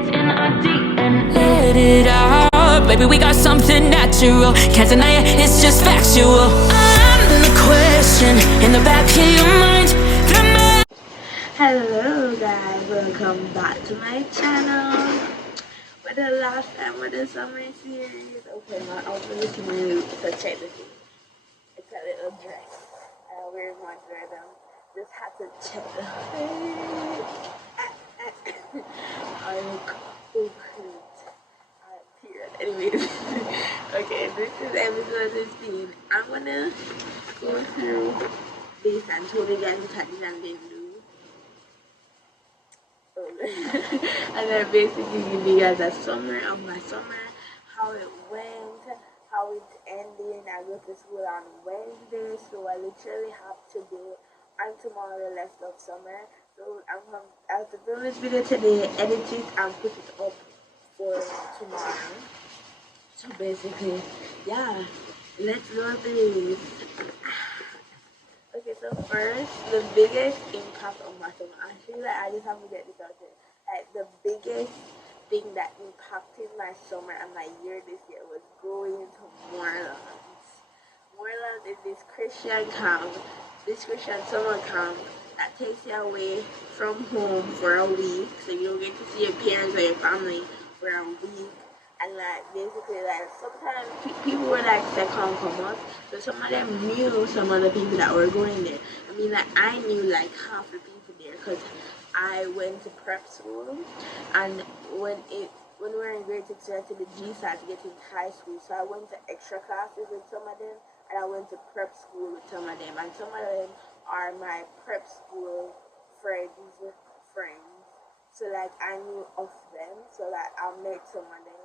It's in our DNA. Let it out, baby, we got something natural. Can't deny it, it's just factual. I'm the question in the back of your mind. Hello guys, welcome back to my channel. For the last time with the summer series. Okay, my outfit is new, so check this out. It's a little dress. I wear my dress. Just had to check the I look so cute. Period. Anyways, okay, this is episode 15. I'm gonna go through this and show you guys what I did and didn't do. And then basically give you guys a summary of my summer, how it went, how it ended. I go to school on Wednesday, so I literally have today and tomorrow left of summer. So I'm going to film this video today, edit it and put it up for tomorrow. So basically, yeah, let's go through this. Okay, so first, the biggest impact of my summer, I feel like I just have to get this out there. Like, the biggest thing that impacted my summer and my year this year was going to Morelands. Morelands is this Christian camp, this Christian summer camp that takes you away from home for a week. So you don't get to see your parents or your family for a week. And like basically like sometimes people were like second comers, so some of them knew some of the people that were going there. I mean like I knew like half the people there because I went to prep school, and when we were in grade 6 we went to the GSAT to get into high school, so I went to extra classes with some of them and I went to prep school with some of them, and some of them are my prep school friends. So like I knew of them, so like I met some of them.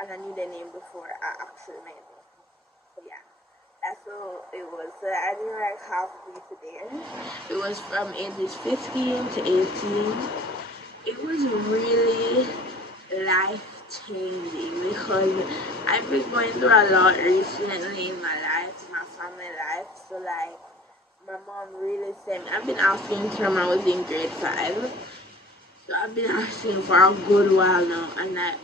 And I knew their name before I actually met them. So yeah, that's what it was. So I knew like half of people there. It was from ages 15 to 18. It was really life-changing because I've been going through a lot recently in my life, my family life. So like my mom really sent me. I've been asking her when I was in grade 5. So I've been asking for a good while now, and I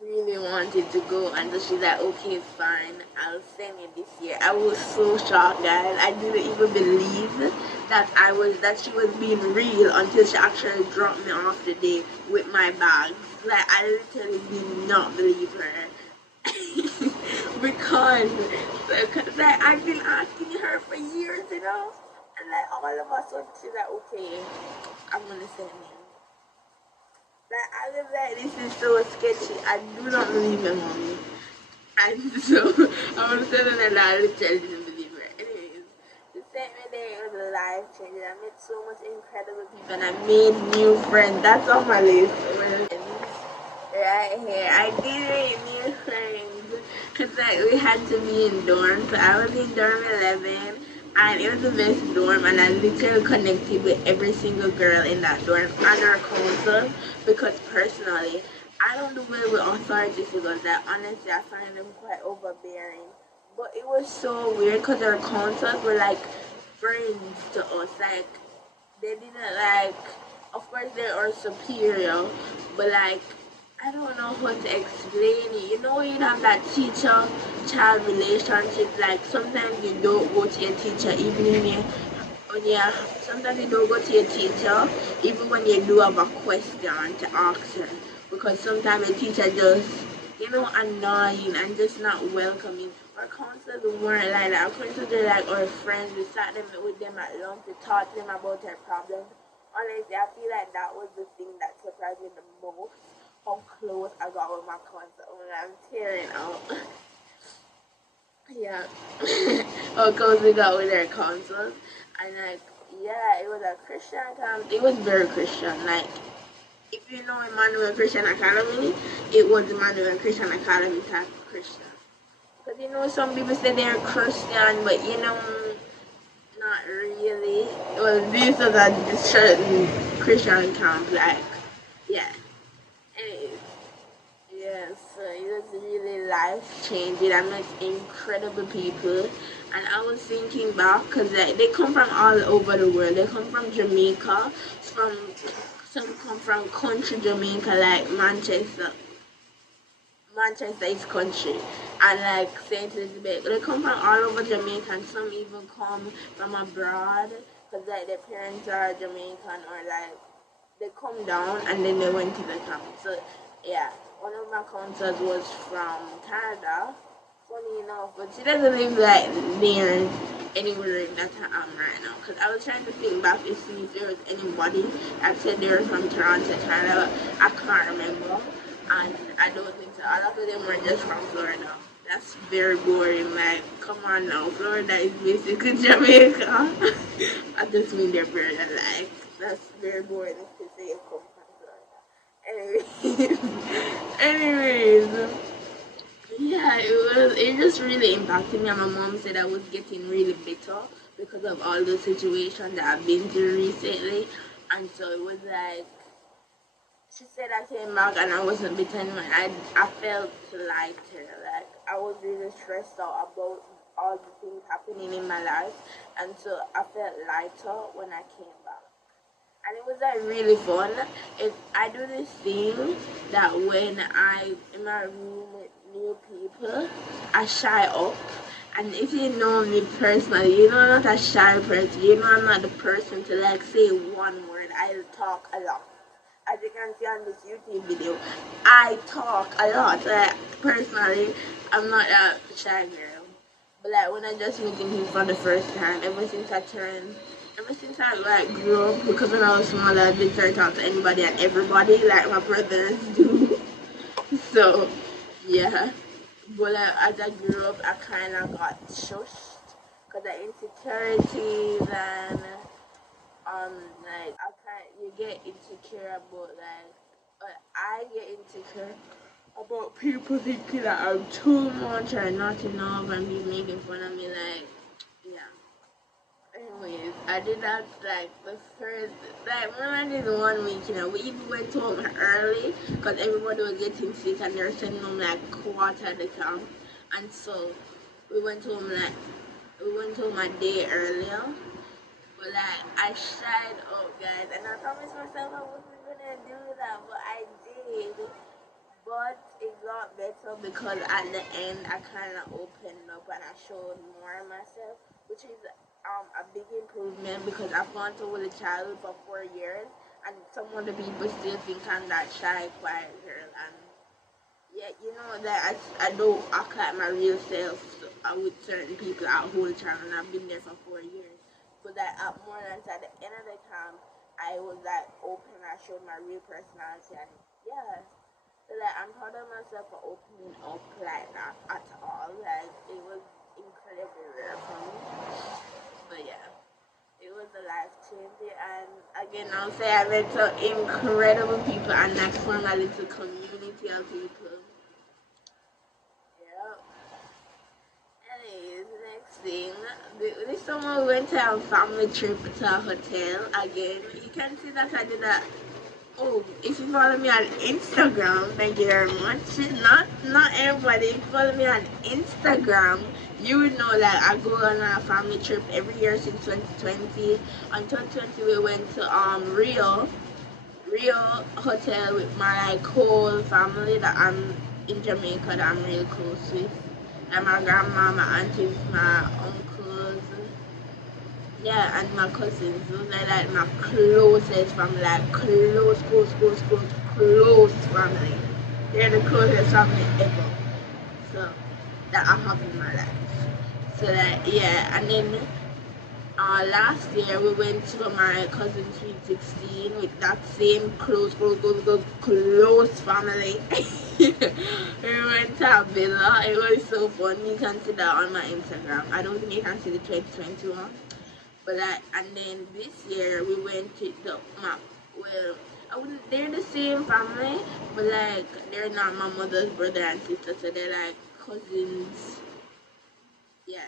really wanted to go, and so she's like, okay, fine, I'll send you this year. I was so shocked, guys. I didn't even believe that she was being real until she actually dropped me off the day with my bags. Like I literally did not believe her. because like I've been asking her for years, you know. And like all of a sudden she's like, okay, I'm gonna send him. Like I was like, this is so sketchy. I do not believe my mommy. And so I was telling her that I literally didn't believe her. Anyways, she sent me there. It was a life changing. I met so much incredible people and I made new friends. That's on my list. Right here. I did make new friends. Cause like we had to be in dorm. So I was in dorm 11. And it was the best dorm, and I literally connected with every single girl in that dorm and our counselors, because personally, I don't do well with authority figures. That honestly, I find them quite overbearing. But it was so weird because our counselors were like friends to us. Like, they didn't like, of course they are superior, but like, I don't know how to explain it. You know, you have that teacher-child relationship. Like sometimes you don't go to your teacher, even sometimes you don't go to your teacher, even when you do have a question to ask her, because sometimes the teacher just, annoying and just not welcoming. Our counselors weren't like that. Our counselors were like our friends. We sat them with them at lunch to talk to them about their problems. Honestly, I feel like that was the thing that surprised me the most. How close I got with my counselor. I'm tearing out. Yeah. How close we got with our counselors. And like, yeah, it was a Christian camp. It was very Christian. Like, if you know Emmanuel Christian Academy, it was Emmanuel Christian Academy type of Christian. Because some people say they're Christian, but not really. Well, this was a certain Christian camp, like, yeah. Anyways, yeah, so was really life changing. I met incredible people, and I was thinking back because they come from all over the world. They come from Jamaica, from some come from country Jamaica like Manchester. Manchester is country, and like Saint Elizabeth. They come from all over Jamaica, and some even come from abroad because like their parents are Jamaican, or like they come down and then they went to the camp. So yeah, one of my counselors was from Canada. Funny enough, but she doesn't live like near anywhere that I am right now. Cause I was trying to think back to see if there was anybody that said they were from Toronto, Canada. I can't remember, and I don't think so. A lot of them were just from Florida. That's very boring. Like, come on now, Florida is basically Jamaica. I just mean they're very alike. That's very boring to say you come from Florida. Anyways, yeah, it just really impacted me, and my mom said I was getting really bitter because of all the situations that I've been through recently, and so it was like, she said I came back and I wasn't bitter anymore. I felt lighter, like I was really stressed out about all the things happening in my life, and so I felt lighter when I came back. And it was like really fun. I do this thing that when I in my room with new people, I shy up. And if you know me personally, you know I'm not a shy person. You know I'm not the person to like say one word. I talk a lot. As you can see on this YouTube video, I talk a lot. Like, personally, I'm not a shy girl. But like when I just meeting him for the first time, ever since I like grew up, because when I was small I did try to talk to anybody and everybody like my brothers do. So yeah. But like, as I grew up I kinda got shushed because of insecurities, and like you get insecure about I get insecure about people thinking that I'm too much or not enough and be making fun of me, like, yeah. Anyways, I did that like the first, like when I did 1 week, we even went home early because everybody was getting sick and they were sending home like quarter of the camp, and so we went home a day earlier. But like I shied up, guys, and I promised myself I wasn't gonna do that, but I did. But it got better because at the end I kind of opened up and I showed more of myself, which is a big improvement because I've gone to with a child for 4 years, and some of the people still think I'm that shy, quiet girl, and yeah, that I don't act like my real self with certain people at whole time, and I've been there for 4 years. But that at Monae, at the end of the camp, I was like open. I showed my real personality, and yeah, so like I'm proud of myself for opening up like that at all. Like it was incredibly rare for me, but yeah, it was a life changing. And again, I'll say I met some incredible people, and I formed a little community of people. Yeah. Anyways, next thing, this summer we went to a family trip to a hotel. Again, you can see that I did that. Oh, if you follow me on Instagram, thank you very much. Not everybody. If you follow me on Instagram, you would know that I go on a family trip every year since 2020. On 2020, we went to Rio Hotel with my whole family that I'm in Jamaica that I'm real close with. And my grandma, my aunties, my uncles, yeah, and my cousins. Those are like my closest family, like close family. They're the closest family ever. So that I have in my life. So that, yeah, and then last year we went to my cousin's sweet 16 with that same close family. We went to a villa. It was so fun. You can see that on my Instagram. I don't think you can see the 2021. But and then this year we went to they're the same family, but like they're not my mother's brother and sister, so they're like cousins. Yeah.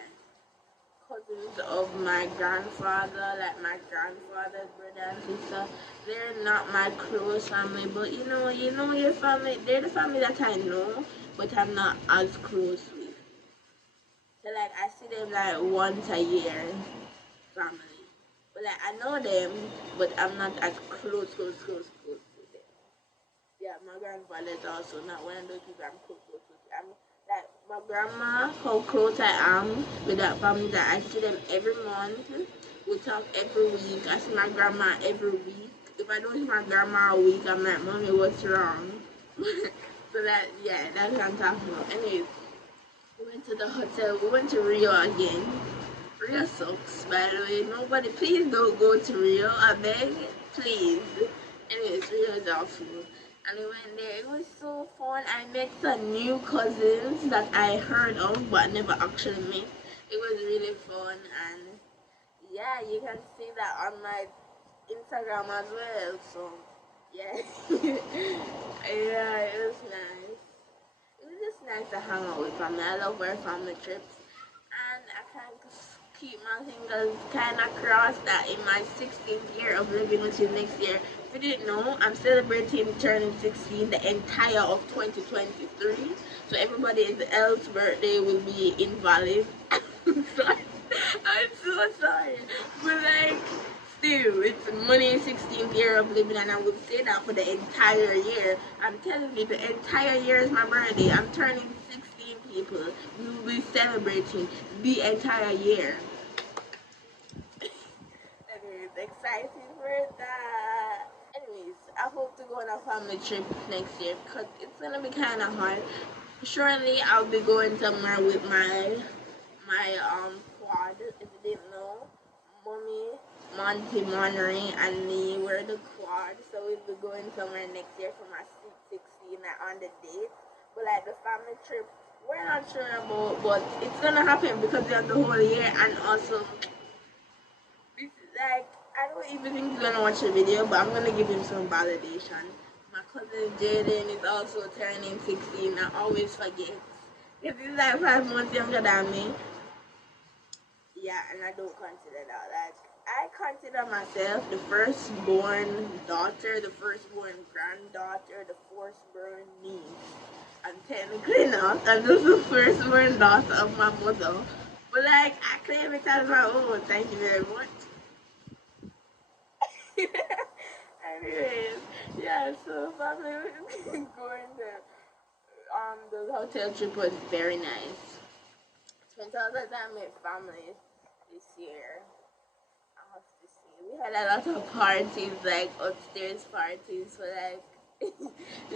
Cousins of my grandfather, like my grandfather's brother and sister. They're not my close family, but you know your family. They're the family that I know, but I'm not as close with. So like I see them like once a year, family. But like I know them, but I'm not as close with them. Yeah, my grandfather is also not one of those people I'm close with. I'm like my grandma, how close I am with that family that I see them every month. We talk every week. I see my grandma every week. If I don't see my grandma a week, I'm like, Mommy, what's wrong? So that, yeah, that's what I'm talking about. Anyways, we went to the hotel. We went to Rio again. Rio sucks, by the way. Nobody, please don't go to Rio. I beg, please. Anyways, Rio is awful. And we went there. It was so fun. I met some new cousins that I heard of but never actually met. It was really fun, and yeah, you can see that on my Instagram as well. So yeah, yeah, it was nice. It was just nice to hang out with family. I love our family trips, and I can't keep my fingers kind of crossed that in my 16th year of living, which is next year. If you didn't know, I'm celebrating turning 16 the entire of 2023. So everybody else's birthday will be invalid. Sorry. I'm so sorry. But like, still, it's Monae 16th year of living, and I would say that for the entire year. I'm telling you, the entire year is my birthday. I'm turning 16 people. We will be celebrating the entire year. Anyways, excited for that. Anyways, I hope to go on a family trip next year because it's gonna be kind of hard. Surely, I'll be going somewhere with my quad. If you didn't know, Mommy, Monty, Monae, and me were the quad. So we'll be going somewhere next year for my sweet 16 on the date. But like the family trip, we're not sure about, but it's gonna happen because we have the whole year, and also this is like I don't even think he's gonna watch the video, but I'm gonna give him some validation. My cousin Jaden is also turning 16. I always forget. Because he's like 5 months younger than me. Yeah, and I don't consider that. Like, I consider myself the firstborn daughter, the firstborn granddaughter, the firstborn niece. I'm technically not. I'm just the firstborn daughter of my mother. But, like, I claim it as my own. Thank you very much. Anyways, yeah, so family going to the hotel trip was very nice. Spent all the time with family this year. I have to say, we had a lot of parties, like upstairs parties, so like,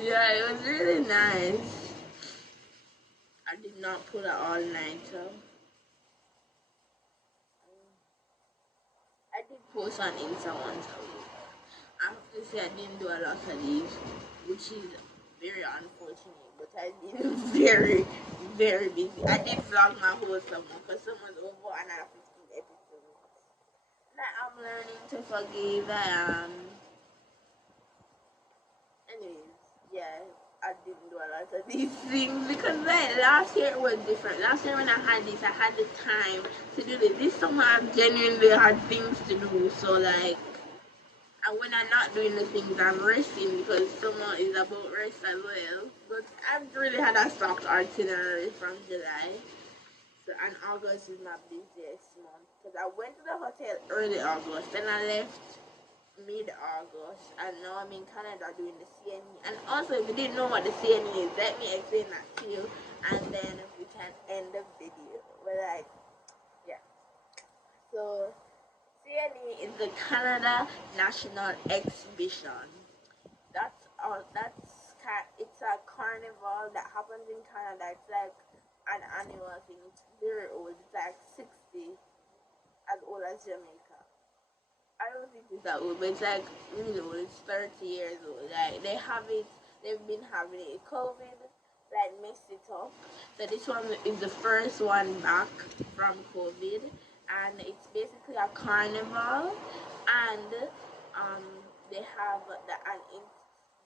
yeah, it was really nice. I did not pull an all nighter. I did post on Insta once a week. I have to say I didn't do a lot of these, which is very unfortunate. But I been very, very busy. I did vlog my whole summer because summer's over and I have 15 episodes. Now I'm learning to forgive. Anyways, yeah, I didn't do a lot of these things because like, last year it was different. Last year when I had this, I had the time to do this. This summer I genuinely had things to do. So like, and when I'm not doing the things, I'm resting because summer is about rest as well. But I've really had a soft itinerary from July. So, and August is my busiest month because I went to the hotel early August and I left mid-August, and now I'm in Canada doing the CNE. And also, if you didn't know what the CNE is, let me explain that to you, and then we can end the video. But like, yeah. So CNE is the Canada National Exhibition. It's a carnival that happens in Canada. It's like an annual thing. It's very old. It's like 60, as old as Jamaica. I don't think it's that old, but it's like really old. It's 30 years old. Like they've been having it. COVID like messed it up. So this one is the first one back from COVID, and it's basically a carnival, and um they have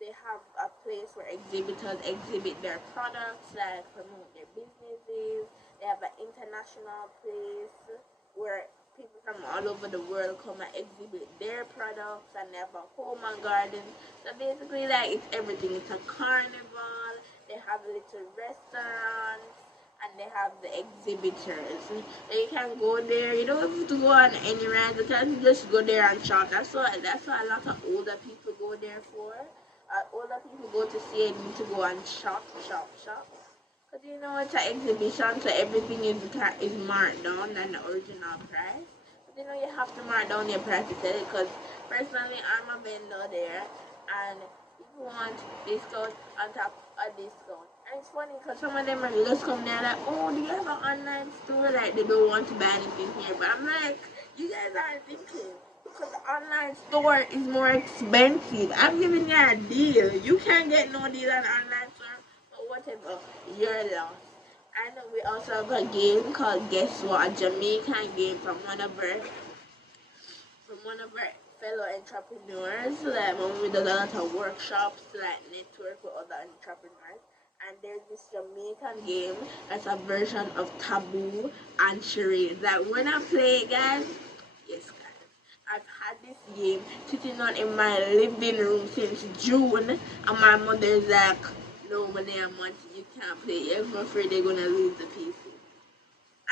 they have a place where exhibitors exhibit their products, like promote their businesses. They have an international place where people from all over the world come and exhibit their products, and they have a home and garden. So basically, like, it's everything. It's a carnival. they have little restaurants, and they have the exhibitors. So you can go there. You don't have to go on any rides. You can just go there and shop. That's what a lot of older people go there for. Older people go to see it, need to go and shop. Because you know it's an exhibition, so everything is marked down than the original price. But you know you have to mark down your price to sell it. Because personally, I'm a vendor there, and if you want discount on top of discount. And it's funny because some of them are just come there like, oh, do you have an online store? Like they don't want to buy anything here. But I'm like, you guys aren't thinking. Because the online store is more expensive. I'm giving you a deal. You can't get no deal on online store. But whatever, you're lost. And we also have a game called Guess What? A Jamaican game from one of our fellow entrepreneurs. Like when we do a lot of workshops to like network with other entrepreneurs. And there's this Jamaican game that's a version of Taboo and Charades. Like when I play it, guys, yes guys, I've had this game sitting on in my living room since June, and my mother's like, no, Monae, you can't play it. I'm afraid they're gonna lose the PC.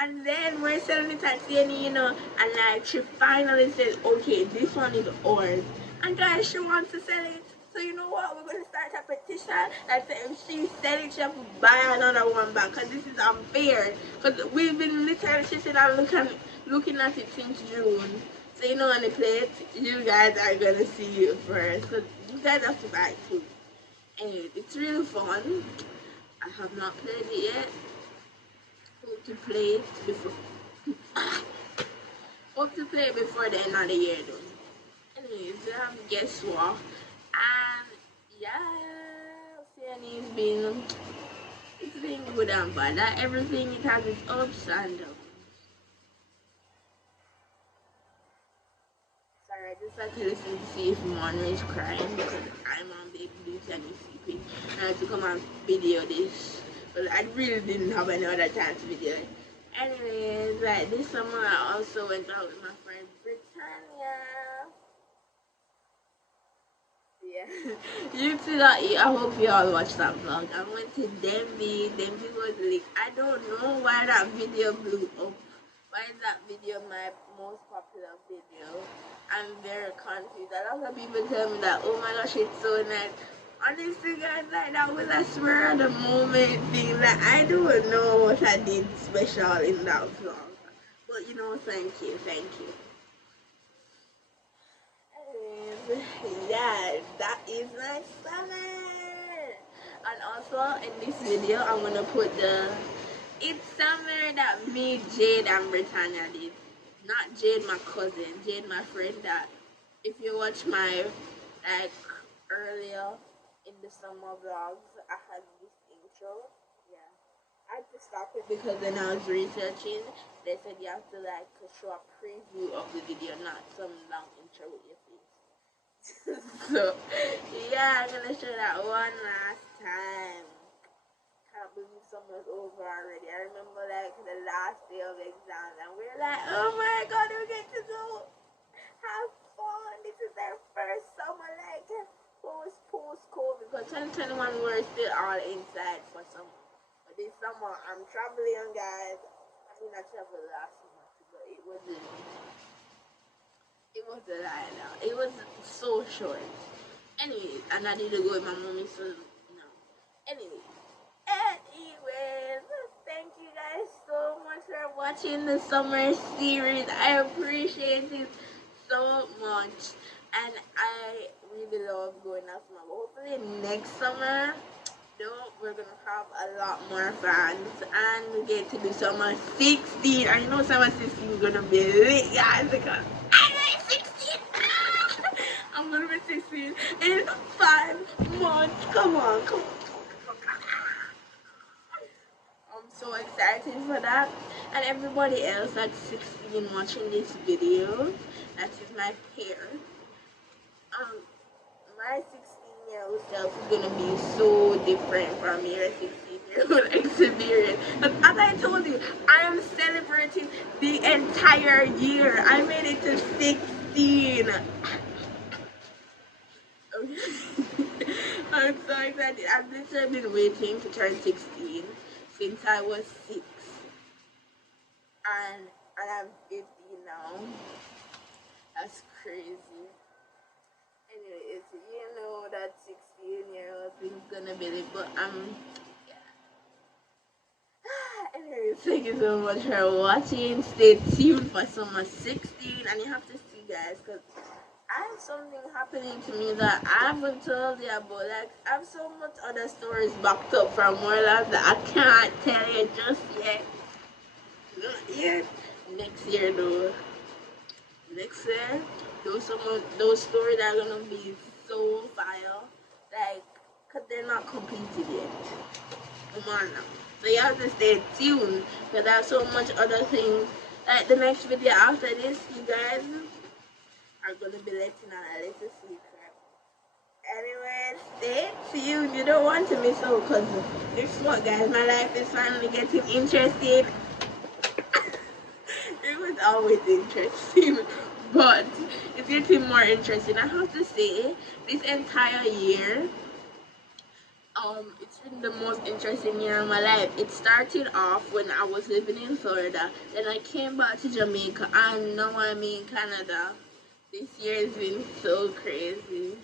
And then we're selling it at CNE, you know, and like she finally says, okay, this one is ours. And guys, she wants to sell it. So you know what? We're going to start a petition that if she sells it, she have to buy another one back. Because this is unfair. Because we've been literally sitting and looking at it since June. So you know when they play it, you guys are going to see it first. Because you guys have to buy it too. Anyway, it's really fun. I have not played it yet. Hope to play it before. Hope to play it before the end of the year though. Anyways, we have Guess What? And yeah, CNE it's been good and bad. Like everything, it has its ups and downs. Sorry, I just had to listen to see if Monae is crying because I'm on baby duty and he's sleeping. I had to come and video this, but I really didn't have any other time to video it. Anyways, like this summer I also went out with my friend Britannia. Yeah, you too. I hope you all watched that vlog. I went to Denby. Denby was like, I don't know why that video blew up. Why is that video my most popular video? I'm very confused. A lot of people tell me that, oh my gosh, it's so nice. Honestly, guys, like that was a spur of the moment thing. Like I don't know what I did special in that vlog, but you know, thank you. Yeah, that is my summer. And also in this video, I'm gonna put it's summer that me, Jade, and Britannia did. Not Jade, my cousin. Jade, my friend. That if you watch my like earlier in the summer vlogs, I had this intro. Yeah, I had to stop it because when I was researching, they said you have to like show a preview of the video, not some long intro with your face. So yeah, I'm gonna show that one last time. Can't believe summer's over already. I remember like the last day of exams and we're like, oh my god, we get to go have fun. This is our first summer like post-COVID, because 2021 we're still all inside for summer. But this summer I'm traveling, guys. I mean I traveled last summer too, but it was a lie now. It was so short. Anyways, and I need to go with my mommy, so no. Anyways, thank you guys so much for watching the summer series. I appreciate it so much. And I really love going out summer. But hopefully next summer, we're gonna have a lot more fans and we get to do summer 16. And you know summer 16 is gonna be lit, guys, because I'm like 16. I'm gonna be 16 in 5 months. Come on. I'm so excited for that. And everybody else that's 16 watching this video, that is my pair. My 16-year-old self is gonna be so different from your 16-year-old experience. But as I told you, I am celebrating the entire year. I made it to 16. Okay. I'm so excited. I've literally been waiting to turn 16 since I was 6. And I'm 15 now. That's crazy. Anyways, you know that 16-year-old thing's gonna be lit, but yeah. Anyways, thank you so much for watching. Stay tuned for summer 16, and you have to see, guys, because I have something happening to me that I haven't told you about. Like, I have so much other stories backed up from Moreland that I can't tell you just yet. Not yet. Next year, though. Next year, those stories are gonna be so fire. Like, cause they're not completed yet. Come on now. So you have to stay tuned, because I have so much other things. Like the next video after this, you guys are gonna be letting out a little secret. Anyway, stay tuned. You don't want to miss out, because guess what, guys? My life is finally getting interesting. It was always interesting, but it's getting more interesting. I have to say, this entire year, it's been the most interesting year of my life. It started off when I was living in Florida, then I came back to Jamaica, and now I'm in Canada. This year has been so crazy.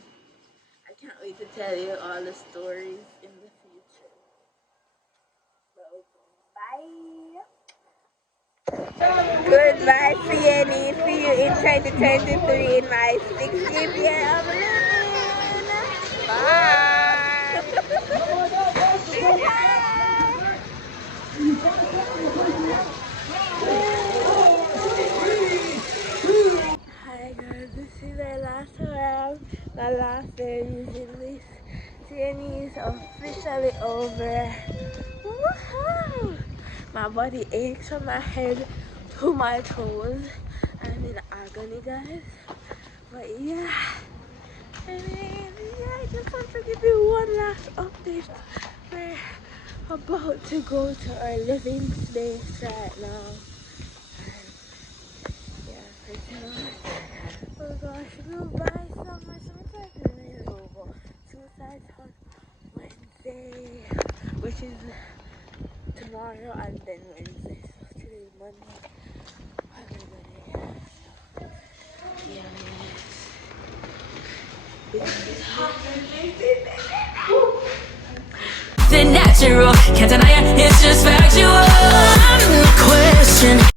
I can't wait to tell you all the stories in the future. So, bye. Goodbye, CNE. See you in 2023 in my 60th year of living. Bye. Hi guys, this is my last round, my last day using this. CNE is officially over. Woohoo! My body aches from my head to my toes. I'm in agony, guys. But yeah, I just want to give you one last update. We're about to go to our living space right now. Yeah, pretty much. Oh gosh, we'll buy summer. Summertime is really over. Suicide's on Wednesday, which is tomorrow, and then Wednesday. So today is Monday. The natural, can't deny it, it's just factual. I'm the question.